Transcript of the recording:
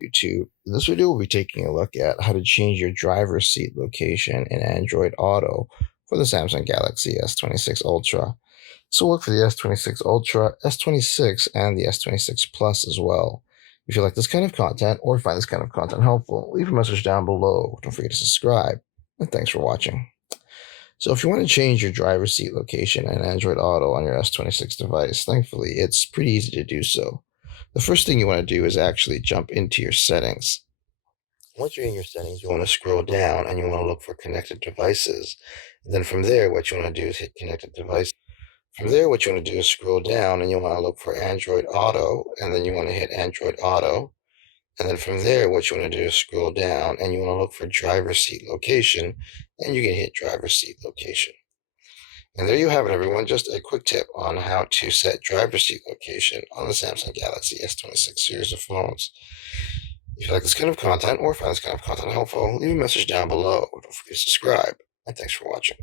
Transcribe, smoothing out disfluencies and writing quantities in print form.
YouTube. In this video, we'll be taking a look at how to change your driver's seat location in Android Auto for the Samsung Galaxy S26 Ultra. This will work for the S26 Ultra, S26, and the S26 Plus as well. If you like this kind of content or find this kind of content helpful, leave a message down below. Don't forget to subscribe, and thanks for watching. So if you want to change your driver's seat location in Android Auto on your S26 device, thankfully, it's pretty easy to do so. The first thing you want to do is actually jump into your settings. Once you're in your settings, you want to scroll down and you want to look for connected devices. And then from there, what you want to do is hit connected device. From there, what you want to do is scroll down and you want to look for Android Auto, and then you want to hit Android Auto. And then from there, what you want to do is scroll down and you want to look for driver seat location, and you can hit driver seat location. And there you have it, everyone. Just a quick tip on how to set driver seat location on the Samsung Galaxy S26 series of phones. If you like this kind of content or find this kind of content helpful, leave a message down below. Don't forget to subscribe, and thanks for watching.